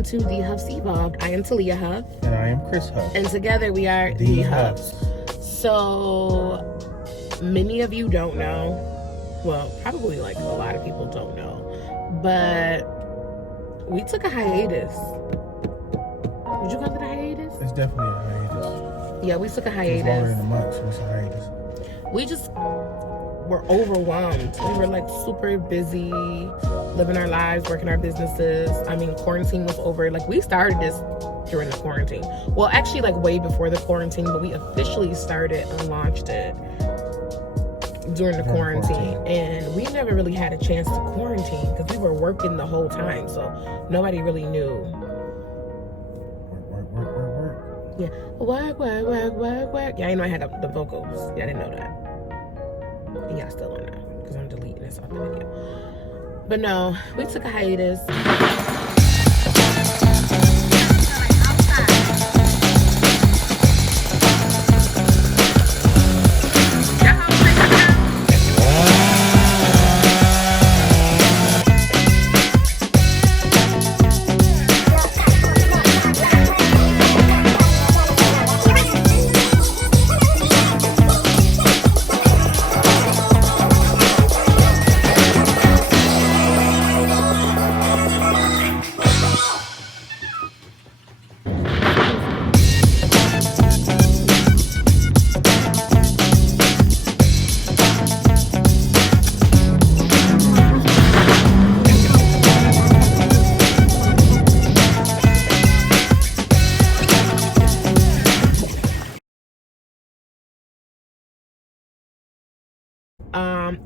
welcome to The Huffs Evolved. I am Talia Huff. And I am Chris Huff. And together we are The Huffs. So, many of you don't know, well, probably like a lot of people don't know, but we took a hiatus. Would you call it a hiatus? It's definitely a hiatus. Yeah, we took a hiatus. It was longer than a month, so it's a hiatus. We just were overwhelmed. We were like super busy, living our lives, working our businesses. I mean, quarantine was over. Like, we started this during the quarantine. Well, actually, like way before the quarantine, but we officially started and launched it during the quarantine. And we never really had a chance to quarantine because we were working the whole time. So nobody really knew. Work. Yeah. Work. Yeah, I know I had the vocals. Yeah, I didn't know that. And y'all still don't know because I'm deleting this off the video. But no, we took a hiatus.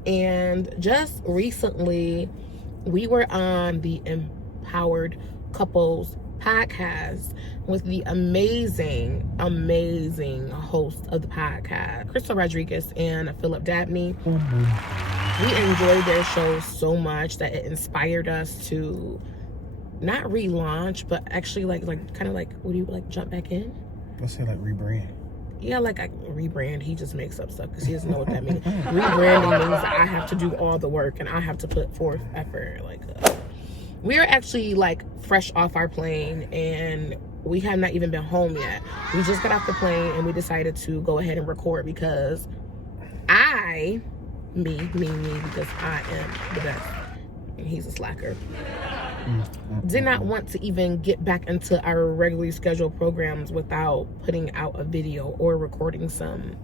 And just recently, we were on the Empowered Couples podcast with the amazing host of the podcast, Crystal Rodriguez and Philip Dabney. We enjoyed their show so much that it inspired us to not relaunch, but actually like kind of like, would you like jump back in? Let's say like rebrand. Yeah, like I rebrand. He just makes up stuff because he doesn't know what that means. Rebranding means that I have to do all the work and I have to put forth effort. Like, we are actually like fresh off our plane and we have not even been home yet. We just got off the plane and we decided to go ahead and record because me, because I am the best and he's a slacker. Did not want to even get back into our regularly scheduled programs without putting out a video or recording some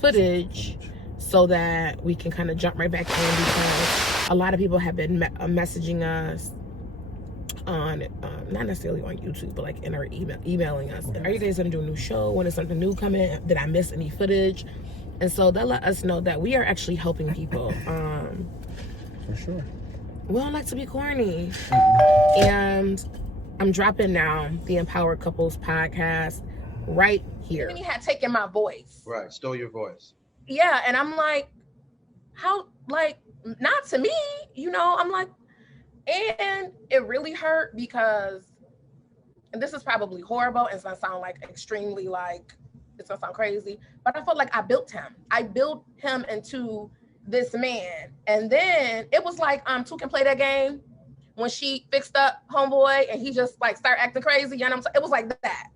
footage so that we can kind of jump right back in, because a lot of people have been messaging us on not necessarily on YouTube, but like in our emailing us. Are you guys gonna do a new show? When is something new coming? Did I miss any footage? And so that let us know that we are actually helping people. For sure. We don't like to be corny. And I'm dropping now the Empowered Couples podcast right here. He had taken my voice. Right, stole your voice. Yeah, and I'm like, how, like, not to me, you know, I'm like, and it really hurt because, and this is probably horrible, and it's gonna sound like extremely like, it's gonna sound crazy, but I felt like I built him. I built him into this man. And then it was like Two Can Play That Game when she fixed up homeboy and he just like started acting crazy, you know what I'm saying? It was like that.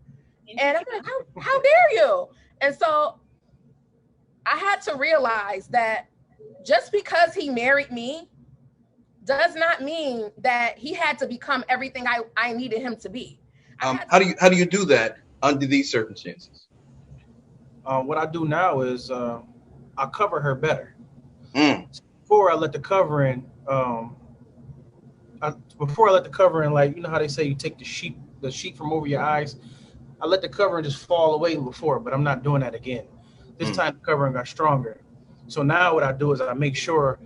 And I'm like, how dare you? And so I had to realize that just because he married me does not mean that he had to become everything I needed him to be. How do you do that under these circumstances? What I do now is I cover her better. Before I let the covering, like, you know how they say you take the sheet from over your eyes. I let the covering just fall away before, but I'm not doing that again. This time the covering got stronger. So now what I do is I just make sure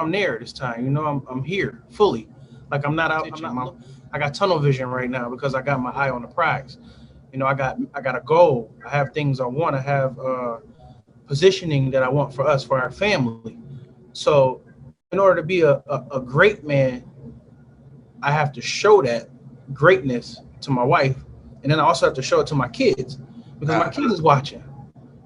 I'm there this time. You know, I'm here fully. Like I'm not out. I got tunnel vision right now because I got my eye on the prize. You know, I got a goal. I have things I want to have. Positioning that I want for us, for our family. So in order to be a great man, I have to show that greatness to my wife. And then I also have to show it to my kids because my kids is watching,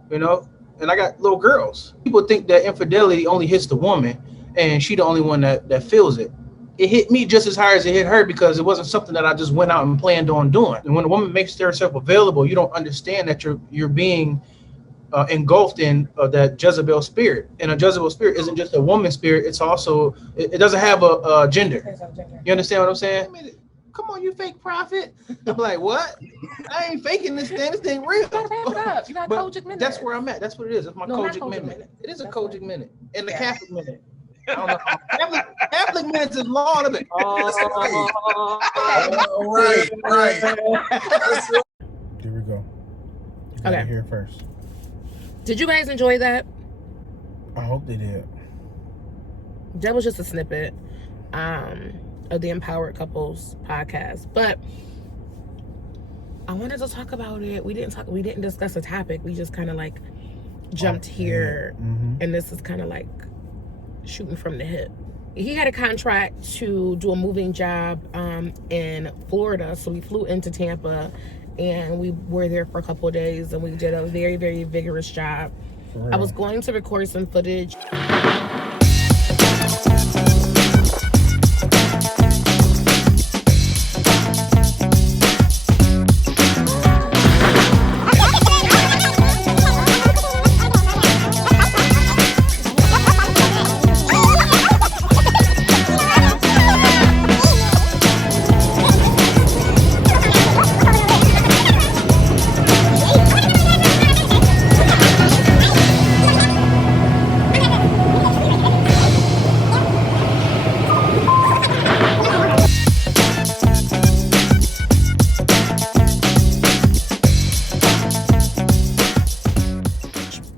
you know, and I got little girls. People think that infidelity only hits the woman and she the only one that feels it. it hit me just as hard as it hit her because it wasn't something that I just went out and planned on doing. And when a woman makes herself available, you don't understand that you're being engulfed in that Jezebel spirit. And a Jezebel spirit isn't just a woman spirit. It's also, it doesn't have a gender. You understand what I'm saying? Come on, you fake prophet. I'm like, what? I ain't faking this thing. This thing real. You gotta wrap it up. You got Kojic minute. That's where I'm at. That's what it is. It's my Kojic minute. It is a Kojic minute. And the Catholic minute. I don't know. Catholic minutes is long of it. Right. Here we go. You got it here first. Did you guys enjoy that? I hope they did. That was just a snippet of the Empowered Couples podcast, but I wanted to talk about it. We didn't discuss a topic. We just kind of like jumped here, and this is kind of like shooting from the hip. He had a contract to do a moving job in Florida, so we flew into Tampa, and we were there for a couple of days, and we did a very, very vigorous job. I was going to record some footage.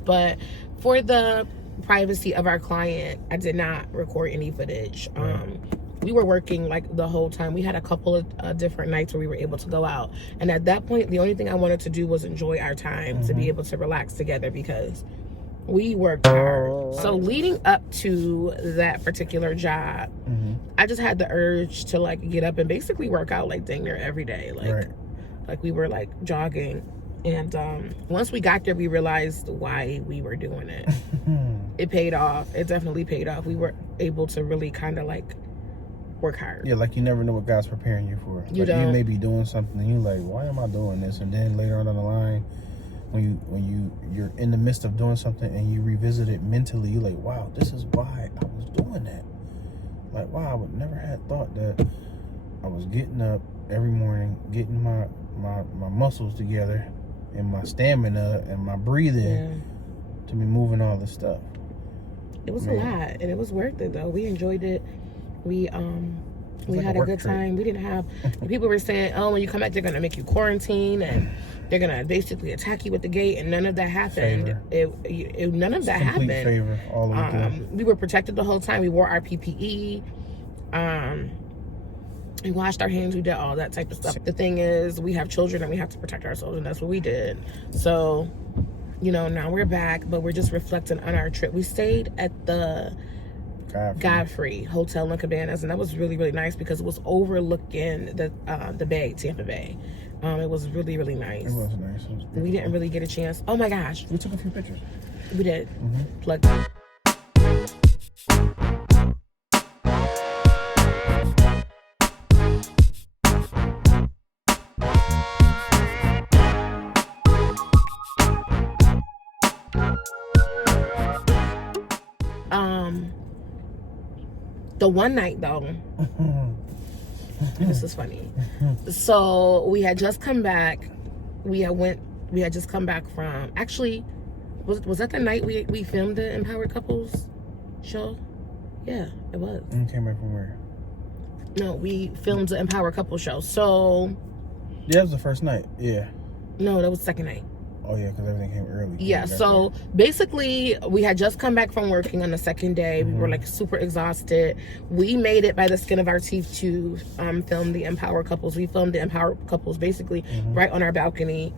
But for the privacy of our client, I did not record any footage. We were working like the whole time. We had a couple of different nights where we were able to go out. And at that point, the only thing I wanted to do was enjoy our time, to be able to relax together because we worked hard. So leading up to that particular job, I just had the urge to like get up and basically work out like dang near every day. Like we were like jogging. And once we got there, we realized why we were doing it. It paid off. It definitely paid off. We were able to really kind of like work hard. Yeah, like you never know what God's preparing you for. You like don't. You may be doing something and you're like, why am I doing this? And then later on down the line, when you're in the midst of doing something and you revisit it mentally, you're like, wow, this is why I was doing that. Like, wow, I would never had thought that I was getting up every morning, getting my muscles together and my stamina and my breathing to be moving all this stuff. It was a lot, and it was worth it though. We enjoyed it. We had a good time. We didn't have people were saying, oh, when you come back they're gonna make you quarantine and they're gonna basically attack you at the gate, and none of that happened. None of that happened. Favor all the way we were protected the whole time. We wore our PPE. We washed our hands, we did all that type of stuff. The thing is, we have children and we have to protect ourselves, and that's what we did. So, you know, now we're back, but we're just reflecting on our trip. We stayed at the Godfrey Hotel in Cabanas, and that was really, really nice because it was overlooking the bay, Tampa Bay. It was really, really nice. It was nice. We didn't really get a chance. Oh my gosh. We took a few pictures. We did. Plug. The one night though, this is funny. So we had just come back. We had just come back from, actually, was that the night we filmed the Empowered Couples show? Yeah, it was. And came back from where? No, we filmed the Empowered Couples show. So yeah, that was the first night. Yeah. No, that was the second night. Oh yeah, because everything came early. Yeah, so basically we had just come back from working on the second day. We were like super exhausted. We made it by the skin of our teeth to film the Empowered Couples. We filmed the Empowered Couples basically right on our balcony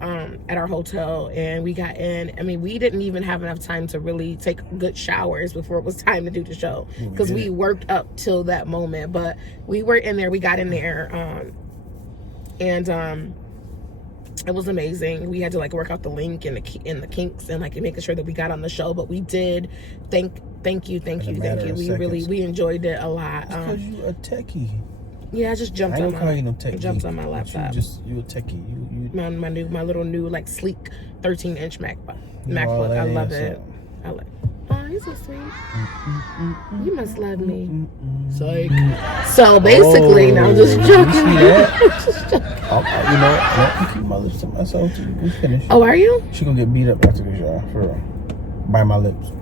at our hotel, and we got in. I mean, we didn't even have enough time to really take good showers before it was time to do the show because we worked up till that moment. But we were in there, we got in there, and it was amazing. We had to like work out the link and the kinks and like making sure that we got on the show, but we did. Thank Thank you. In a matter of seconds. We enjoyed it a lot. Because you a techie. Yeah, I just jumped I on don't call you no techie. jumped on my laptop. You a techie. You my little new like sleek 13-inch MacBook. I love it. I like. Oh, he's so sweet. You must love me. So basically, now I'm just joking. You know what? I keep my lips to myself too. We finished. Oh, are you? She gonna get beat up after this, y'all. For real. By my lips.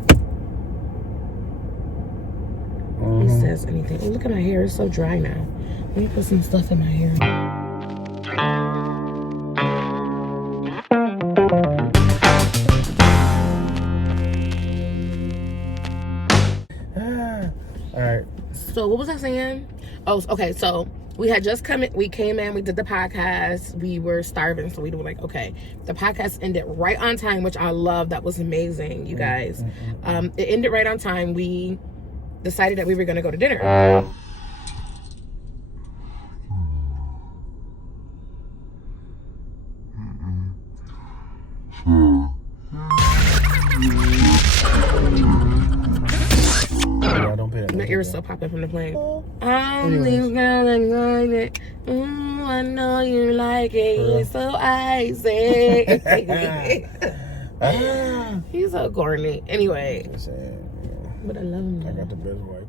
He says anything. Oh, look at my hair. It's so dry now. Let me put some stuff in my hair. All right. So what was I saying? Oh, okay. So we had just come in. We came in. We did the podcast. We were starving, so we were like, okay. The podcast ended right on time, which I love. That was amazing, you guys. It ended right on time. We decided that we were gonna go to dinner. Don't pay that. My ears still popping from the plane. I know you like it, so I say. He's so corny. Anyway, but I love him. I got the best wife.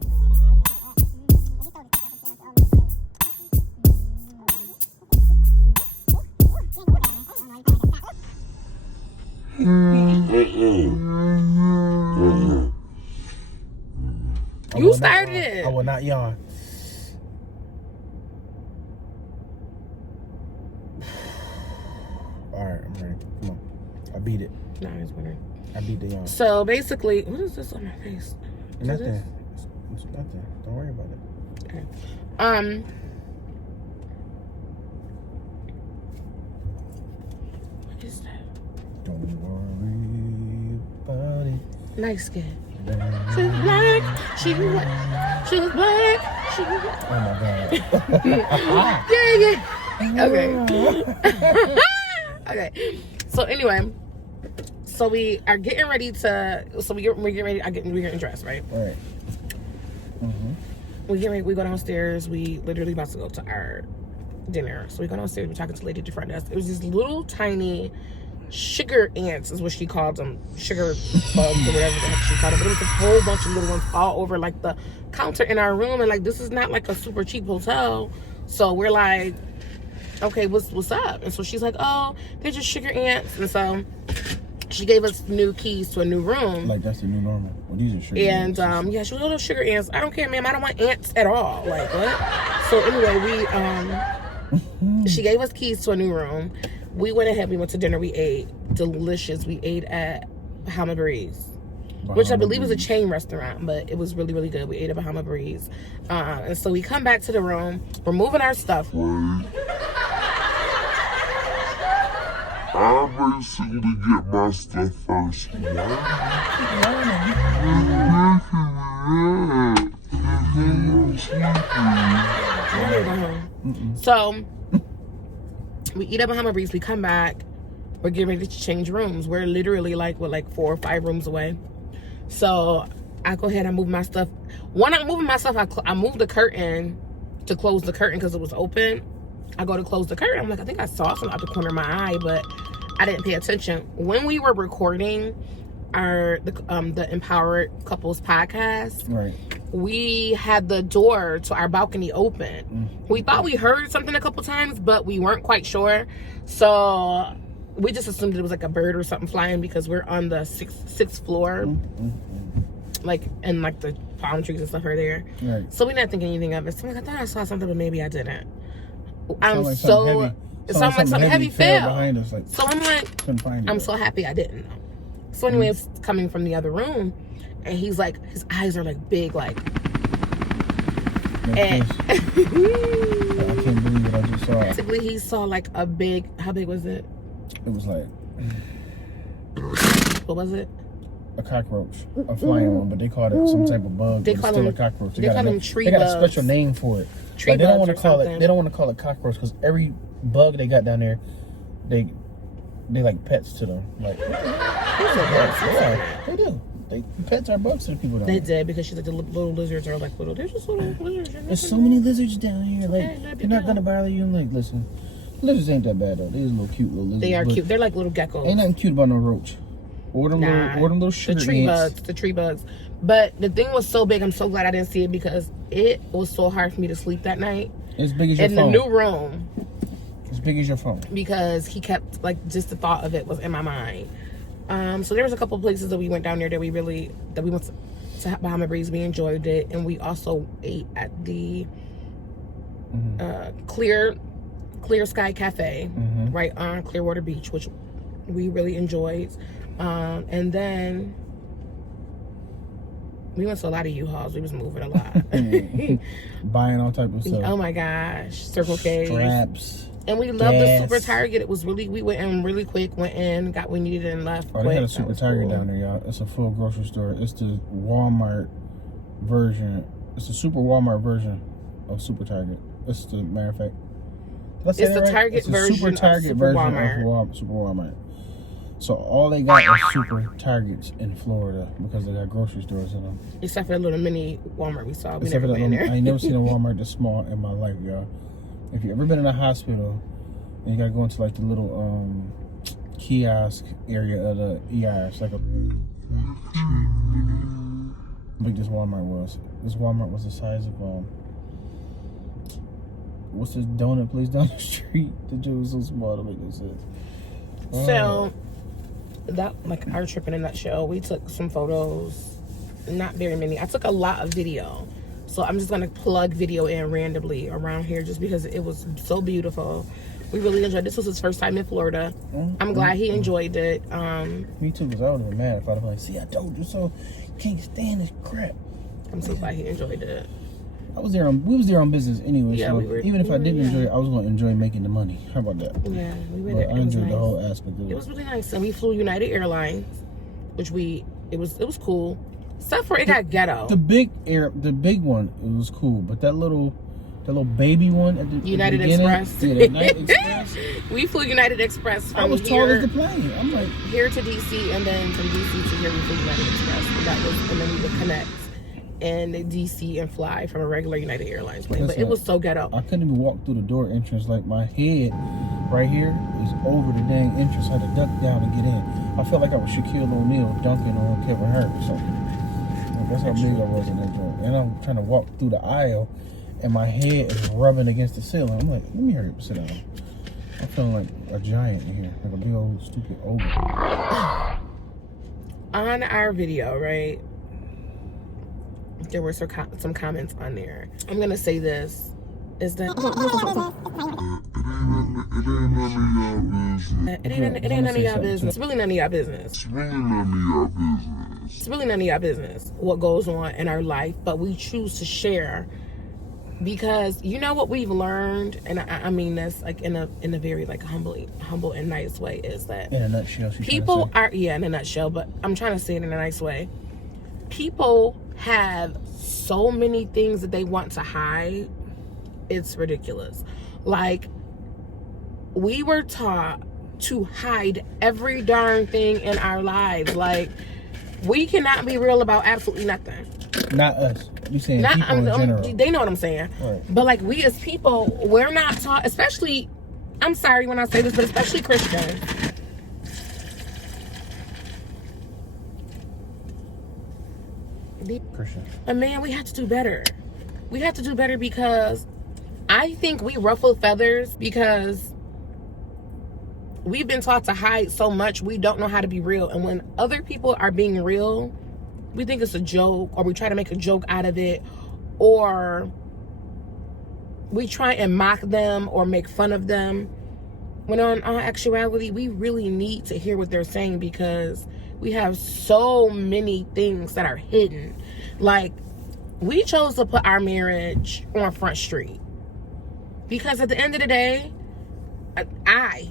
You started it. I will not yawn. All right, I'm ready. Come on. I beat it. No, it's better. I beat the yawn. So basically, what is this on my face? Nothing. It's nothing. Don't worry about it. Okay. What is that? Don't worry about it. Nice skin. She's black. She's black. She's black. She's black. Oh my God. Yeah. Okay. Okay. So anyway, so we are getting ready to. So we're getting ready. We're getting dressed, right? Right. We get ready. We go downstairs. We literally about to go to our dinner. So we go downstairs. We're talking to the lady at the front desk. It was these little tiny sugar ants, is what she called them. Sugar bugs or whatever the heck she called them. But it was a whole bunch of little ones all over like the counter in our room. And like, this is not like a super cheap hotel. So we're like, okay, what's up? And so she's like, oh, they're just sugar ants. And so she gave us new keys to a new room. Like, that's the new normal. Well, these are sugar ants. ants. Yeah, she was, oh, those sugar ants. I don't care, ma'am. I don't want ants at all. Like, what? So anyway, she gave us keys to a new room. We went ahead. We went to dinner. We ate delicious. We ate at Bahama Breeze, which I believe is a chain restaurant, but it was really, really good. We ate at Bahama Breeze. And so we come back to the room. We're moving our stuff. I basically get my stuff first. So we eat at Bahama Breeze. We come back. We're getting ready to change rooms. We're literally like 4 or 5 rooms away. So I go ahead and move my stuff. When I'm moving my stuff, I move the curtain to close the curtain because it was open. I go to close the curtain. I'm like, I think I saw something out the corner of my eye, but I didn't pay attention. When we were recording the Empowered Couples podcast, Right. we had the door to our balcony open. We thought we heard something a couple times, but we weren't quite sure. So we just assumed it was like a bird or something flying because we're on the sixth floor. Like, and like the palm trees and stuff are there. Right. So we didn't think anything of it. So I'm like, I thought I saw something, but maybe I didn't. It sounded like something heavy fell behind us. Like, so I'm like, I'm so happy I didn't. So anyway, it's coming from the other room, and he's like, his eyes are like big, like. And I can't believe what I just saw. Basically, he saw like a big. How big was it? It was like. What was it? A cockroach, a flying one, but they called it some type of bug. They call them a cockroach. They call them tree bugs. They got a bugs. special name for it. Tree they don't want to bugs call something. it. They don't want to call it cockroach because every bug they got down there, they like pets to them. Like, yeah, they do. pets are bugs to the people down They there. did, because she's like, the little lizards are like little. They're just little lizards. There's so many lizards down here. Like, Yeah, they're not gonna bother you. I'm like, listen, lizards ain't that bad though. They're little cute little lizards. They are cute. They're like little geckos. Ain't nothing cute about no roach. Or them little sugar the tree ants. bugs. The tree bugs. But the thing was so big. I'm so glad I didn't see it, because it was so hard for me to sleep that night. As big as your in phone. the new room. As big as your phone. Because he kept, like, just the thought of it was in my mind. So there was a couple places that we went down there that we went to Bahama Breeze. We enjoyed it, and we also ate at the Clear Sky Cafe right on Clearwater Beach, which we really enjoyed. And then we went to a lot of U-Hauls. We was moving a lot. Buying all type of stuff. Oh my gosh, Circle K. Straps. And we loved the Super Target. It was really, we went in really quick, went in, got what we needed, and left. Oh, they had a Super Target down there, y'all. It's a full grocery store. It's the Walmart version. It's the Super Walmart version of Super Target. It's the matter of fact. It's the right? Target It's the version Super Target of Super version Walmart. of Super Walmart. So all they got are Super Targets in Florida because they got grocery stores in them. Except for the little mini Walmart we saw. We Except never for that went in little, there. I ain't never seen a Walmart this small in my life, y'all. If you ever been in a hospital and you gotta go into like the little kiosk area of the ER, it's like a how big this Walmart was. This Walmart was the size of what's this donut place down the street? The joke was so small to make no sense. So that, like, our trip in a nutshell. We took some photos, not very many. I took a lot of video, so I'm just gonna plug video in randomly around here just because it was so beautiful. We really enjoyed it. This was his first time in Florida. I'm glad he enjoyed it. Me too, because I would have been mad if I'd have been like, see, I told you so. Can't stand this crap. I'm so glad he enjoyed it. We was there on business anyway, Yeah, so we were, even if I didn't enjoy it, I was going to enjoy making the money. How about that? Yeah, we were But there. I It was enjoyed nice. the whole aspect of it. It was really nice. And we flew United Airlines, which it was cool. Except for it got ghetto. The big one, it was cool, but that little baby one at the United beginning, Express. yeah, the United Express. We flew United Express I from was tall as the plane. I'm like, here to DC, and then from DC to here we flew United Express. And then we would connect in DC and fly from a regular United Airlines plane. But it was so ghetto. I couldn't even walk through the door entrance. Like, my head right here is over the dang entrance. I had to duck down to get in. I felt like I was Shaquille O'Neal dunking on Kevin Hart or something. Like, that's how big I was in that joint. And I'm trying to walk through the aisle, and my head is rubbing against the ceiling. I'm like, let me hurry up and sit down. I'm feeling like a giant in here, like a big old stupid ogre. On our video, right, there were some comments on there. I'm gonna say this, is that it ain't none of y'all business. It's really none of y'all business. It's really none of y'all business. It's really none of y'all business what goes on in our life, but we choose to share because you know what we've learned, and I mean this like in a very like humble and nice way, is that In a nutshell, people are in a nutshell, but I'm trying to say it in a nice way. People have so many things that they want to hide. It's ridiculous. Like, we were taught to hide every darn thing in our lives. Like, we cannot be real about absolutely nothing. Not us. You saying people in general. They know what I'm saying. Right. But like, we as people, we're not taught, especially, I'm sorry when I say this, but especially Christians. Christian. But man, we have to do better. We have to do better because I think we ruffle feathers because we've been taught to hide so much. We don't know how to be real. And when other people are being real, we think it's a joke, or we try to make a joke out of it, or we try and mock them or make fun of them. When on actuality, we really need to hear what they're saying because we have so many things that are hidden. Like, we chose to put our marriage on Front Street because at the end of the day, I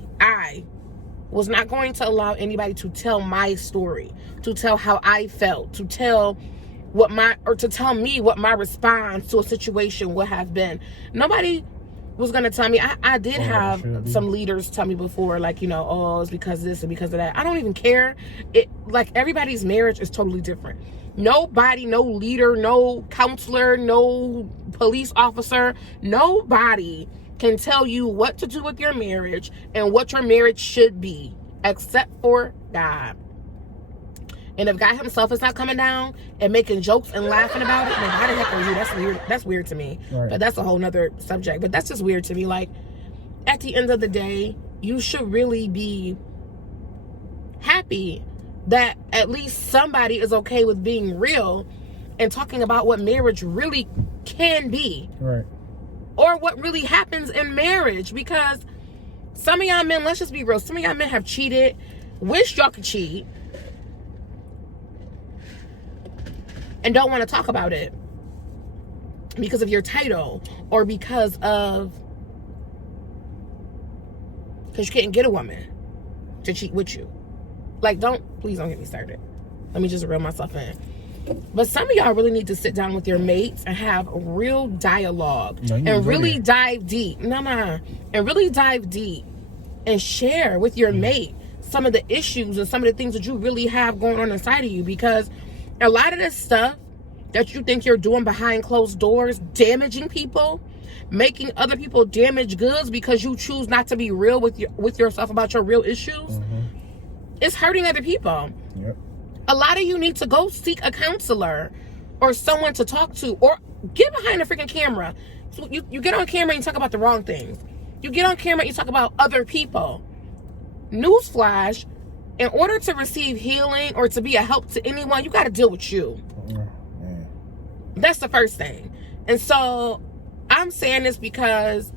was not going to allow anybody to tell my story, to tell how I felt, to tell to tell me what my response to a situation would have been. Nobody was gonna tell me, I did have some leaders tell me before, like, you know, oh, it's because of this and because of that. I don't even care. It, like, everybody's marriage is totally different. Nobody, no leader, no counselor, no police officer, nobody can tell you what to do with your marriage and what your marriage should be, except for God. And if God himself is not coming down and making jokes and laughing about it, then how the heck are you? That's weird. That's weird to me. Right. But that's a whole nother subject. But that's just weird to me. Like, at the end of the day, you should really be happy that at least somebody is okay with being real and talking about what marriage really can be. Right. Or what really happens in marriage. Because some of y'all men, let's just be real, some of y'all men have cheated, wish y'all could cheat, and don't want to talk about it because of your title or because you can't get a woman to cheat with you. Like, please don't get me started. Let me just reel myself in. But some of y'all really need to sit down with your mates and have real dialogue and really dive deep. And really dive deep and share with your mate some of the issues and some of the things that you really have going on inside of you, because a lot of this stuff that you think you're doing behind closed doors, damaging people, making other people damage goods because you choose not to be real with yourself about your real issues, it's hurting other people. Yep. A lot of you need to go seek a counselor or someone to talk to, or get behind a freaking camera. So you get on camera and you talk about the wrong things. You get on camera and you talk about other people. Newsflash, in order to receive healing or to be a help to anyone, you got to deal with you. That's the first thing. And so I'm saying this because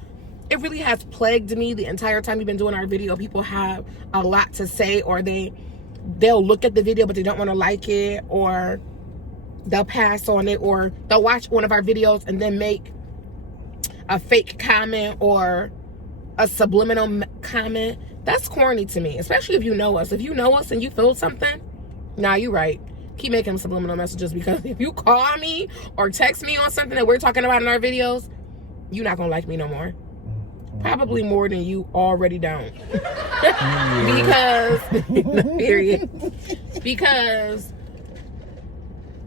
it really has plagued me the entire time we've been doing our video. People have a lot to say, or they'll look at the video but they don't want to like it, or they'll pass on it, or they'll watch one of our videos and then make a fake comment or a subliminal comment. That's corny to me, especially if you know us. If you know us and you feel something, nah, you're right. Keep making subliminal messages, because if you call me or text me on something that we're talking about in our videos, you're not gonna like me no more. Probably more than you already don't. Because period. Because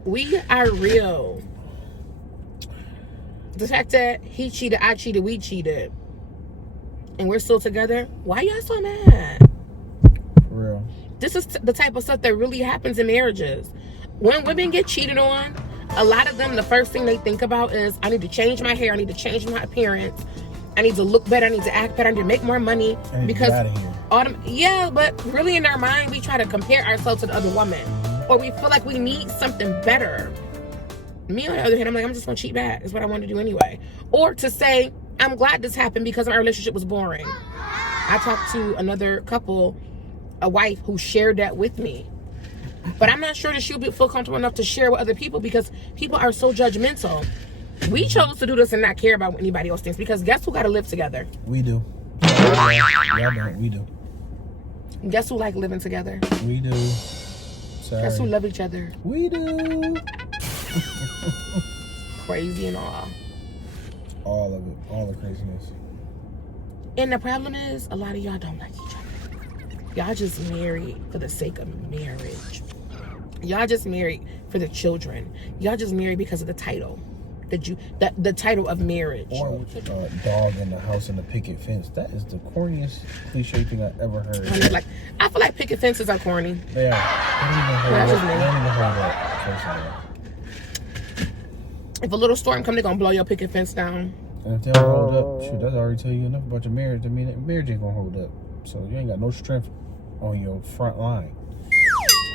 we are real. The fact that he cheated, I cheated, we cheated, and we're still together, why y'all so mad? For real. This is the type of stuff that really happens in marriages. When women get cheated on, a lot of them, the first thing they think about is, I need to change my hair, I need to change my appearance, I need to look better, I need to act better, I need to make more money. Because yeah, but really in our mind, we try to compare ourselves to the other woman, or we feel like we need something better. Me, on the other hand, I'm like, I'm just gonna cheat back. It's what I want to do anyway. Or to say, I'm glad this happened because my relationship was boring. I talked to another couple, a wife, who shared that with me. But I'm not sure that she'll feel comfortable enough to share with other people, because people are so judgmental. We chose to do this and not care about what anybody else thinks, because guess who got to live together? We do. Y'all don't. We do. Guess who like living together? We do. Sorry. Guess who love each other? We do. Crazy and all. All of it. All the craziness. And the problem is, a lot of y'all don't like each other. Y'all just married for the sake of marriage. Y'all just married for the children. Y'all just married because of the title. The title of marriage. Or with a dog in the house and the picket fence. That is the corniest cliche thing I've ever heard. I feel like picket fences are corny. They are. They don't even hold up. If a little storm comes, they're gonna blow your picket fence down. And if they don't hold up, shoot, that's already tell you enough about your marriage. I mean, marriage ain't gonna hold up. So you ain't got no strength on your front line.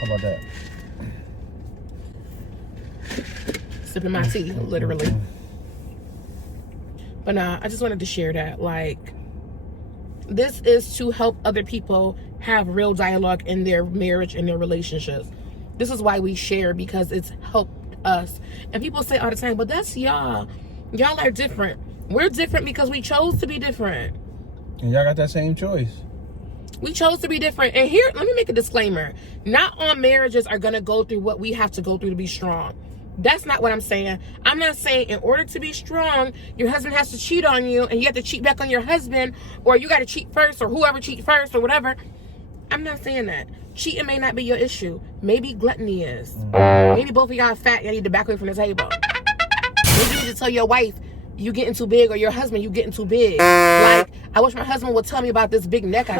How about that? Sipping my tea, literally. But nah, I just wanted to share that. Like, this is to help other people have real dialogue in their marriage and their relationships. This is why we share, because it's helped us. And people say all the time, but that's y'all. Y'all are different. We're different because we chose to be different. And y'all got that same choice. We chose to be different. And here, let me make a disclaimer. Not all marriages are going to go through what we have to go through to be strong. That's not what I'm saying. I'm not saying in order to be strong, your husband has to cheat on you and you have to cheat back on your husband, or you got to cheat first, or whoever cheat first, or whatever. I'm not saying that. Cheating may not be your issue. Maybe gluttony is. Maybe both of y'all fat, y'all need to back away from the table. Maybe you need to tell your wife you getting too big, or your husband you getting too big. Like, I wish my husband would tell me about this big neck I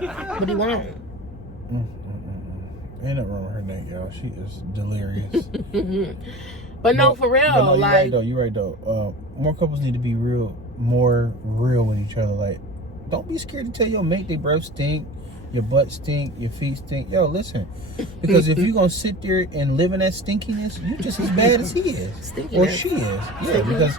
got. But he won't. Ain't nothing wrong with her neck, y'all. She is delirious. But no, for real. No, like, you're right though. More couples need to be more real with each other. Like, don't be scared to tell your mate they breath stink, your butt stink, your feet stink. Yo, listen. Because if you're gonna sit there and live in that stinkiness, you just as bad as he is. Stinkiness. Or she is. Yeah, because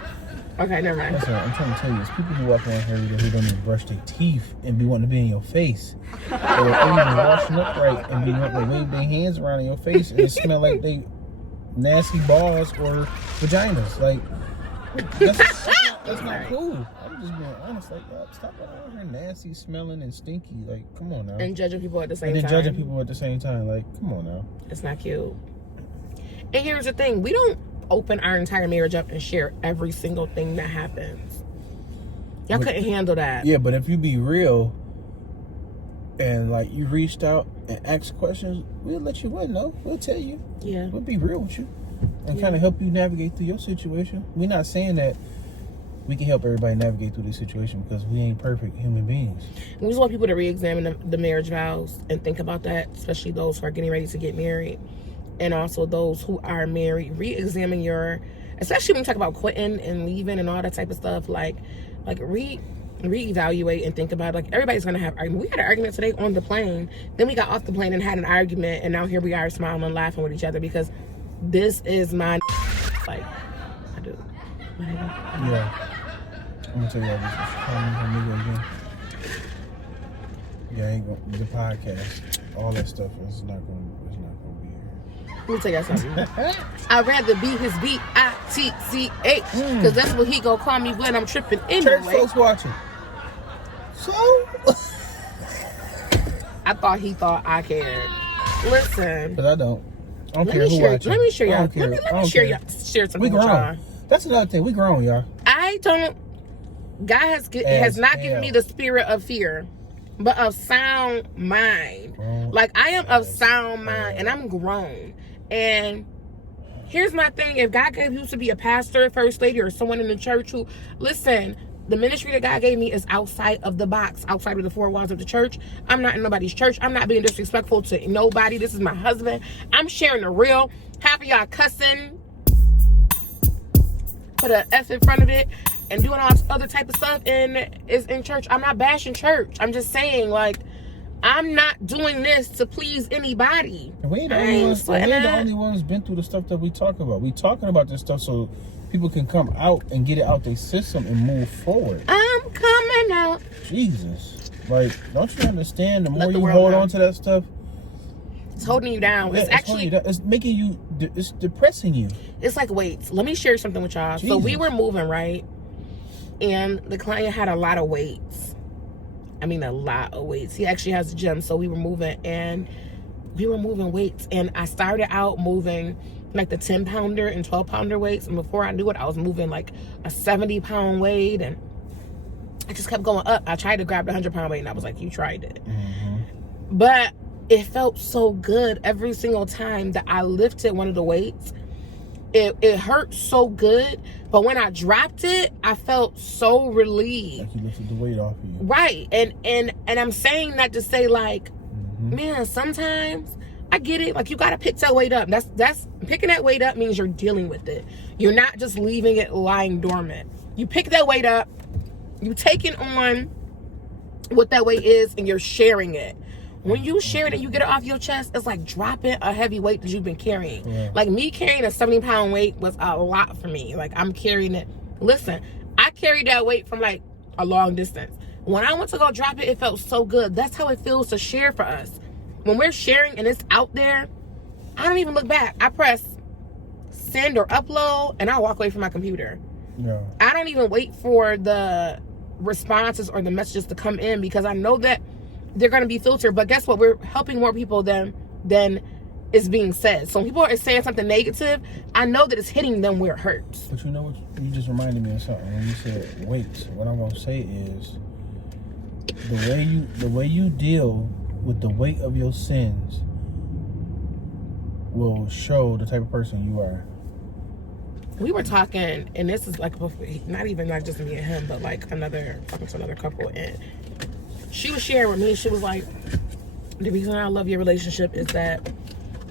okay, never mind. listen, I'm trying to tell you, it's people who walk around here who don't even brush their teeth and be wanting to be in your face. Or even washing up right and be wanting to wave their hands around in your face and it smell like they nasty balls or vaginas. Like, that's not cool. I'm just being honest. Like, stop around here nasty, smelling, and stinky. Like, come on now. And judging people at the same time. And then judging people at the same time. Like, come on now. It's not cute. And here's the thing. We don't open our entire marriage up and share every single thing that happens. Y'all couldn't handle that. Yeah, but if you be real and like you reached out and asked questions, we'll let you win, no? We'll tell you. Yeah. We'll be real with you and kind of help you navigate through your situation. We're not saying that we can help everybody navigate through this situation because we ain't perfect human beings. We just want people to re-examine the marriage vows and think about that, especially those who are getting ready to get married. And also those who are married, re-examine your, especially when you talk about quitting and leaving and all that type of stuff, like reevaluate and think about, like, everybody's gonna have arguments. We had an argument today on the plane, then we got off the plane and had an argument, and now here we are smiling and laughing with each other because this is my like, I do. Yeah. I'm gonna tell you all this. Again. Yeah, ain't gonna, the podcast, all that stuff is not gonna be here. Let me tell you something. I'd rather be his bitch, because that's what he gonna call me when I'm tripping anyway. Church folks watching. So? I thought he thought I cared. Listen. But I don't. I don't care who watching. Let me share y'all. Let me share something we with grown. y'all. That's another thing. We grown, y'all. God has not given me the spirit of fear, but of sound mind. Like, I am of sound mind, and I'm grown. And here's my thing. If God gave you to be a pastor, first lady, or someone in the church who, listen, the ministry that God gave me is outside of the box, outside of the four walls of the church. I'm not in nobody's church. I'm not being disrespectful to nobody. This is my husband. I'm sharing the real. Half of y'all cussing, put an F in front of it, and doing all this other type of stuff and is in church. I'm not bashing church. I'm just saying, like, I'm not doing this to please anybody. We ain't the only ones been through the stuff that we talk about. We talking about this stuff so people can come out and get it out their system and move forward. I'm coming out. Jesus. Like, don't you understand? The more you hold on to that stuff, it's holding you down. It's actually, it's making you, it's depressing you. It's like weights. Let me share something with y'all. Jesus. So we were moving, right? And the client had a lot of weights. I mean, a lot of weights. He actually has a gym. So we were moving weights. And I started out moving like the 10-pounder and 12-pounder weights. And before I knew it, I was moving like a 70-pound weight. And I just kept going up. I tried to grab the 100-pound weight and I was like, you tried it. Mm-hmm. But it felt so good every single time that I lifted one of the weights. It hurt so good, but when I dropped it, I felt so relieved. Like you lifted the weight off of you. Right. And I'm saying that to say, like, man, sometimes I get it. Like, you gotta pick that weight up. That's picking that weight up means you're dealing with it. You're not just leaving it lying dormant. You pick that weight up, you take it on what that weight is, and you're sharing it. When you share it and you get it off your chest, it's like dropping a heavy weight that you've been carrying. Yeah. Like, me carrying a 70-pound weight was a lot for me. Like, I'm carrying it. Listen, I carried that weight from like a long distance. When I went to go drop it, it felt so good. That's how it feels to share for us. When we're sharing and it's out there, I don't even look back. I press send or upload and I walk away from my computer. Yeah. I don't even wait for the responses or the messages to come in because I know that they're going to be filtered. But guess what? We're helping more people than is being said. So when people are saying something negative, I know that it's hitting them where it hurts. But you know what? You just reminded me of something when you said weight. What I'm gonna say is the way you deal with the weight of your sins will show the type of person you are. We were talking, and this is like not even like just me and him, but like talking to another couple, and she was sharing with me. She was like, the reason I love your relationship is that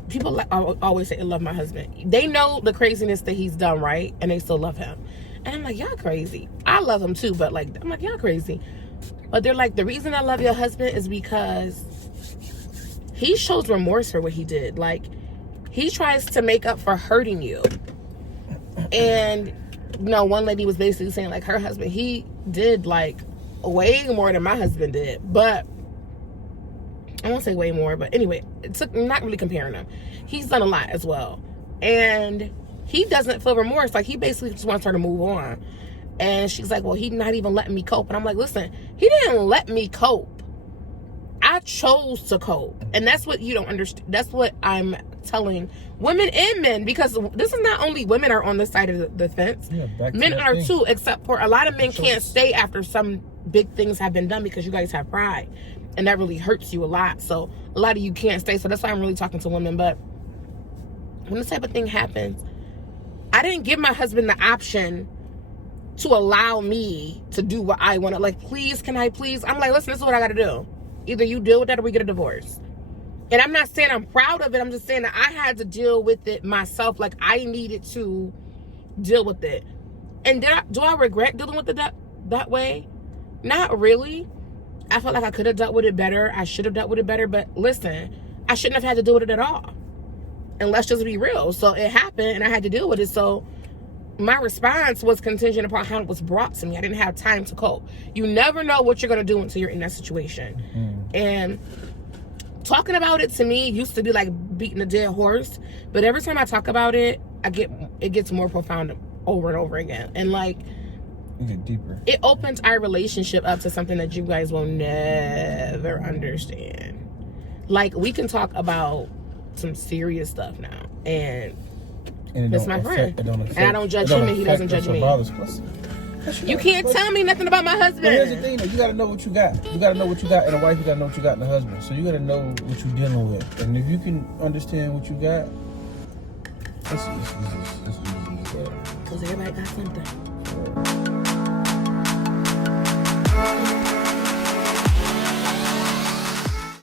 people always say I love my husband. They know the craziness that he's done, right? And they still love him. And I'm like, y'all crazy. I love him too, but like, I'm like, y'all crazy. But they're like, the reason I love your husband is because he shows remorse for what he did. Like, he tries to make up for hurting you. And, you know, one lady was basically saying, like, her husband, he did, like, way more than my husband did. But, I won't say way more, but anyway, not really comparing them. He's done a lot as well. And he doesn't feel remorse. Like, he basically just wants her to move on. And she's like, well, he's not even letting me cope. And I'm like, listen, he didn't let me cope. I chose to cope. And that's what you don't understand. That's what I'm telling women and men, because this is not only women are on this side of the fence. Yeah, men are too, except for a lot of men can't stay after some big things have been done because you guys have pride. And that really hurts you a lot. So a lot of you can't stay. So that's why I'm really talking to women. But when this type of thing happens, I didn't give my husband the option to allow me to do what I want to. Like, please, can I please? I'm like, listen, this is what I got to do. Either you deal with that or we get a divorce. And I'm not saying I'm proud of it. I'm just saying that I had to deal with it myself. Like, I needed to deal with it. And do I regret dealing with it that way? Not really. I felt like I could have dealt with it better. I should have dealt with it better. But listen, I shouldn't have had to deal with it at all. And let's just be real. So it happened and I had to deal with it. So my response was contingent upon how it was brought to me. I didn't have time to cope. You never know what you're going to do until you're in that situation. And talking about it to me used to be like beating a dead horse. But every time I talk about it, it gets more profound over and over again. And like, you get deeper. It opens our relationship up to something that you guys will never understand. Like, we can talk about some serious stuff now. And it's my friend. And I don't judge him and he doesn't judge me. You can't tell me nothing about my husband. But here's the thing, though. You got to know what you got. You got to know what you got in a wife. You got to know what you got in a husband. So you got to know what you're dealing with. And if you can understand what you got, it's easy. Because everybody got something.